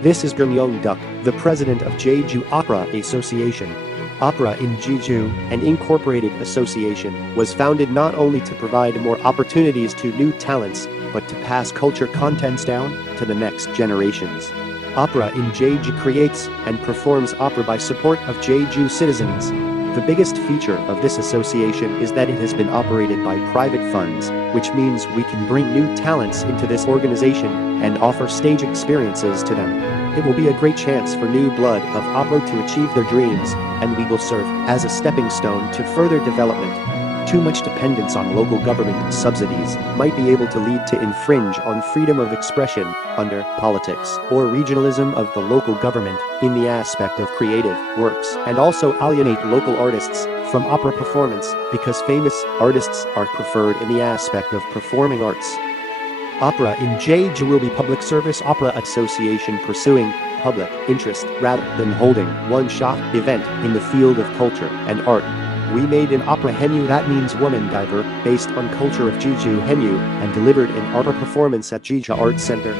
This is Young-Duk, the president of Jeju Opera Association. Opera in Jeju, an incorporated association, was founded not only to provide more opportunities to new talents, but to pass culture contents down to the next generations. Opera in Jeju creates and performs opera by support of Jeju citizens. The biggest feature of this association is that it has been operated by private funds, which means we can bring new talents into this organization and offer stage experiences to them. It will be a great chance for new blood of opera to achieve their dreams, and we will serve as a stepping stone to further development. Too much dependence on local government subsidies might be able to lead to infringe on freedom of expression under politics or regionalism of the local government in the aspect of creative works, and also alienate local artists from opera performance because famous artists are preferred in the aspect of performing arts. Opera in Jeju will be public service opera association pursuing public interest rather than holding one-shot event in the field of culture and art. We made an opera Henyu, that means woman diver, based on culture of Jeju Henyu and delivered an opera performance at Jeju Art Center.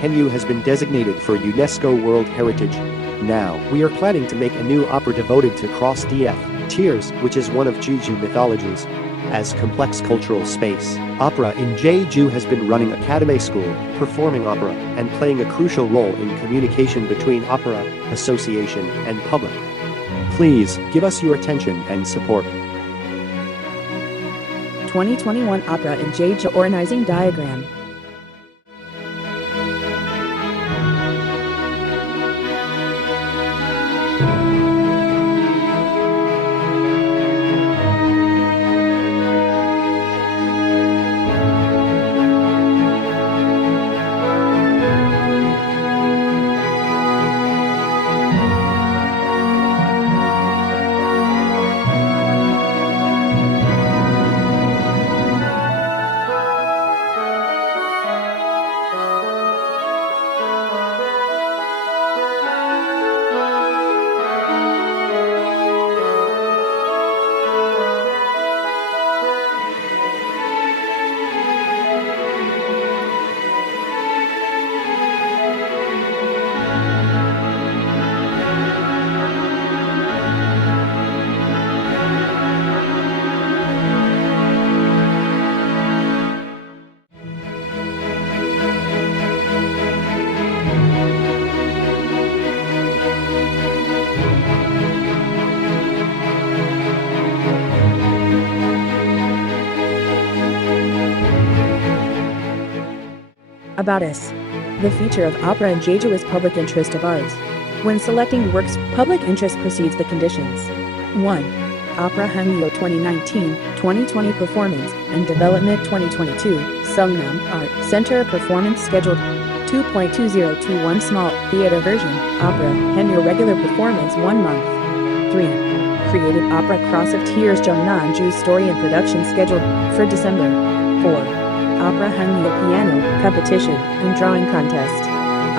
Henyu has been designated for UNESCO World Heritage. Now, we are planning to make a new opera devoted to cross DF, tears, which is one of Jeju mythologies. As complex cultural space, opera in Jeju has been running academy school, performing opera, and playing a crucial role in communication between opera, association, and public. Please give us your attention and support. 2021 Opera in Jeju Organizing Diagram. About us. The feature of opera in Jeju is public interest of art. When selecting works, public interest precedes the conditions. 1. Opera Hangyo 2019-2020 Performance and Development 2022, Sungnam Art Center Performance Scheduled 2.2021 Small Theater Version, Opera Hangyo Regular Performance 1 month. 3. Created Opera Cross of Tears Jeongnam-ju Story and Production Scheduled for December. 4. Opera Hangyo Piano Competition and Drawing Contest.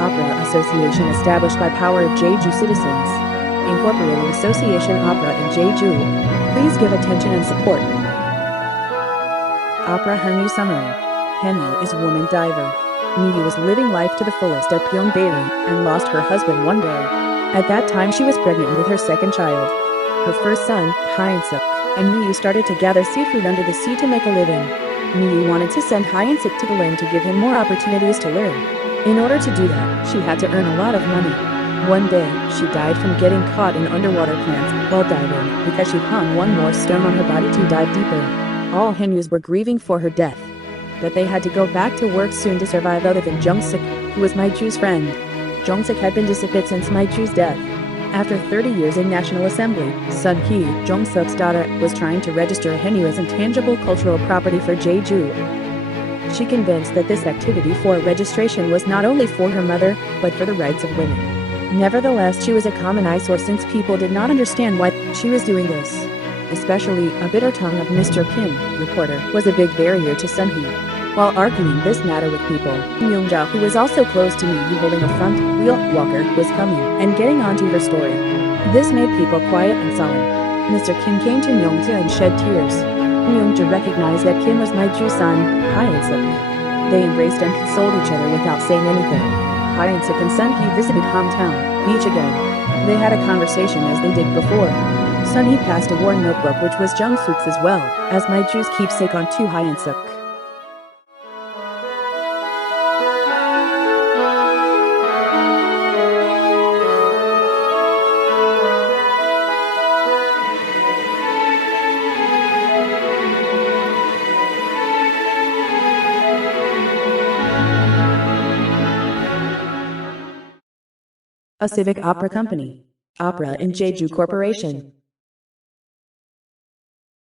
Opera Association established by power of Jeju citizens. Incorporated Association Opera in Jeju. Please give attention and support. Opera Hangyu Summary. Hangyu is woman diver. Miyu was living life to the fullest at Pyeongbae and lost her husband one day. At that time she was pregnant with her second child. Her first son, Hyeon-suk, and Miyu started to gather seafood under the sea to make a living. Miyu wanted to send Hyeon-suk to the land to give him more opportunities to learn. In order to do that, she had to earn a lot of money. One day, she died from getting caught in underwater plants while diving because she hung one more stone on her body to dive deeper. All Hanyus were grieving for her death. But they had to go back to work soon to survive other than Jung-suk, who was Maiju's friend. Jung-suk had been dissipate since Maiju's death. After 30 years in National Assembly, Sun Hee, Jung-suk's daughter, was trying to register Henyu as intangible cultural property for Jeju. She convinced that this activity for registration was not only for her mother, but for the rights of women. Nevertheless, she was a common eyesore since people did not understand why she was doing this. Especially, a bitter tongue of Mr. Kim, reporter, was a big barrier to Sun Hee. While arguing this matter with people, Myung-ja, who was also close to Miyu holding a front wheel walker, was coming and getting onto her story. This made people quiet and solemn. Mr. Kim came to Myung-ja and shed tears. Myung-ja recognized that Kim was Maiju's son, Hyeon-suk. They embraced and consoled each other without saying anything. Hyeonsuk and Sunhee visited hometown, beach again. They had a conversation as they did before. Sunhee passed a worn notebook which was Jungsook's as well, as my Jews keepsake on to Hyeonsuk. A civic opera company. Opera in Jeju Corporation.